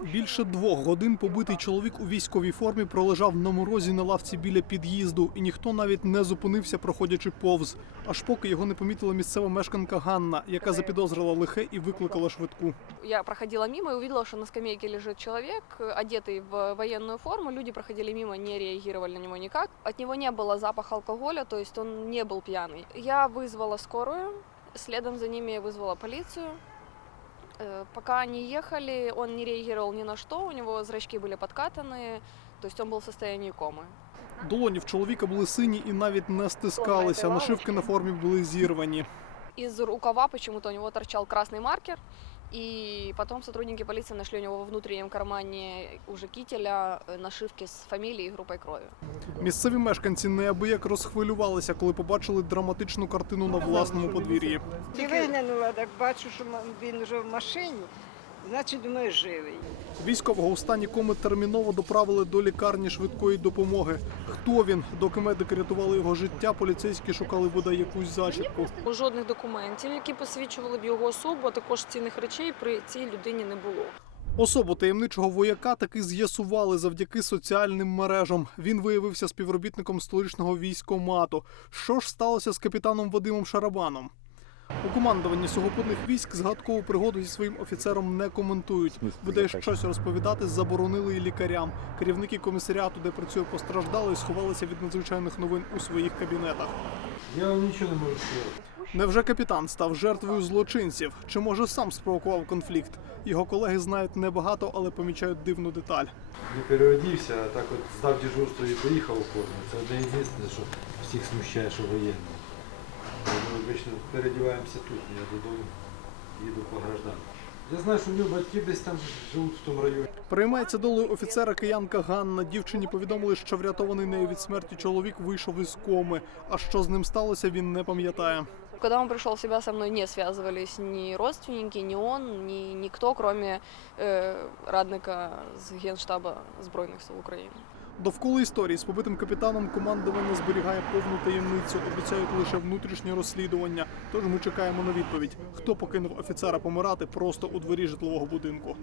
Більше двох годин побитий чоловік у військовій формі пролежав на морозі на лавці біля під'їзду, і ніхто навіть не зупинився, проходячи повз. Аж поки його не помітила місцева мешканка Ганна, яка запідозрила лихе і викликала швидку. Я проходила мимо и увидела, что на скамейке лежит человек, э, одетый в военную форму. Люди проходили мимо, не реагировали на него никак. От него не было запаха алкоголя, то есть он не был пьяный. Я вызвала скорую, следом за ними я вызвала полицию. Э, Пока они ехали, он не реагировал ни на что, у него зрачки были подкатаны, то есть он был в состоянии комы. Долоні в чоловіка були сині і навіть не стискалися. Нашивки на формі були зірвані. Из рукава почему-то у него торчал красный маркер, и потом сотрудники полиции нашли у него во внутреннем кармане уже кителя э, нашивки с фамилией и группой крови. Місцеві мешканці неабияк розхвилювалися, коли побачили драматичну картину на власному подвір'ї. І виглянула, так бачу, що він вже в машині, значить, думаю, живий. Військового у стані коми терміново доправили до лікарні швидкої допомоги. Хто він? Доки медики рятували його життя, поліцейські шукали бодай якусь зачіпку. Жодних документів, які посвідчували б його особу, а також цінних речей при цій людині не було. Особу таємничого вояка таки з'ясували завдяки соціальним мережам. Він виявився співробітником столичного військомату. Що ж сталося з капітаном Вадимом Шарабаном? У командуванні сухопутних військ згадкову пригоду зі своїм офіцером не коментують. Буде щось розповідати, заборонили і лікарям. Керівники комісаріату, де працює постраждалий, сховалися від надзвичайних новин у своїх кабінетах. Я вам нічого не можу сказати. Невже капітан став жертвою злочинців? Чи може сам спровокував конфлікт? Його колеги знають небагато, але помічають дивну деталь. Не переодівся, а так от здав дежурство і поїхав у форму. Це одне єдине, що всіх смущає, що воєнний. Ми обично переодіваємося тут, я додому їду по гражданам. Я знаю, що в нього батьки десь там живуть в тому районі. Переймається долею офіцера киянка Ганна. Дівчині повідомили, що врятований нею від смерті чоловік вийшов із коми. А що з ним сталося, він не пам'ятає. Когда он пришел в себя, со мной не связывались ни родственники, ни он, ни никто, кроме э, радника з Генштаба Збройних сил України. Довкола історії з побитим капітаном командування зберігає повну таємницю. Обіцяють лише внутрішнє розслідування. Тож ми чекаємо на відповідь, хто покинув офіцера помирати просто у дворі житлового будинку.